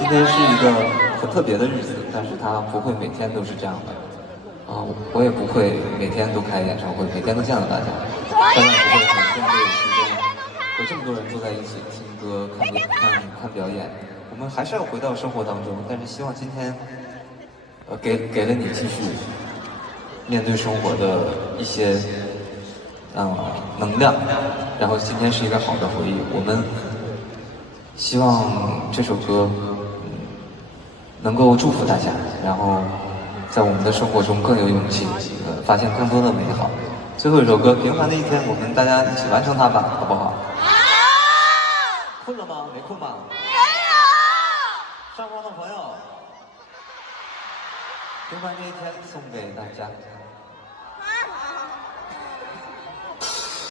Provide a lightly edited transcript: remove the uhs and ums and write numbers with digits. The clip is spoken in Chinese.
今天是一个很特别的日子，但是它不会每天都是这样的。我也不会每天都开演唱会，每天都见到大家，当然不会每天都有时间和这么多人坐在一起听歌、看表演。我们还是要回到生活当中，但是希望今天，给了你继续面对生活的一些能量，然后今天是一个好的回忆。我们希望这首歌能够祝福大家，然后在我们的生活中更有勇气，发现更多的美好。最后一首歌《平凡的一天》，我们大家一起完成它吧，好不好？困了吗？没困吧？没有。上方的朋友，平凡的一天送给大家。